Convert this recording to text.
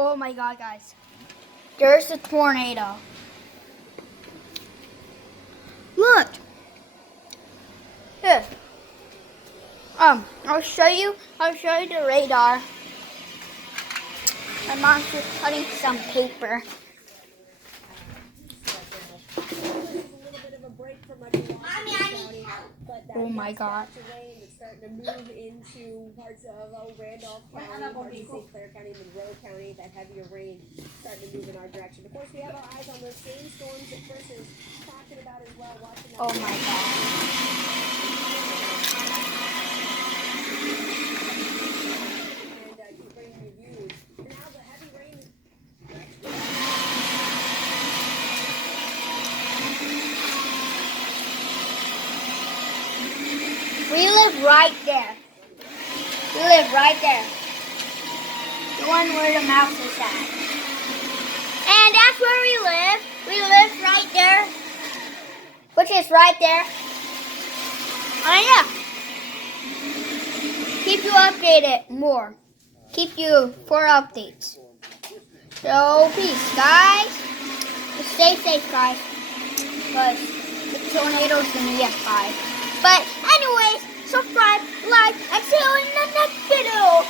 Oh my god, guys. There's a tornado. Look. Here. I'll show you the radar. My mom's just cutting some paper. Oh my god. It's starting to move into parts of Randolph County, parts of St. Clair County, Monroe County. That heavier rain starting to move in our direction. Of course, we have our eyes on those same storms that Chris is talking about as well. Watching that. Oh my god. And keep bringing you views. And now the heavy rain. We live right there. We live right there. The one where the mouse is at. And that's where we live. We live right there. Which is right there. Oh yeah. Keep you updated more. Keep you for updates. So peace, guys. Just stay safe, guys. Because the tornadoes in the F5. But anyways, subscribe, like, and see you in the next video.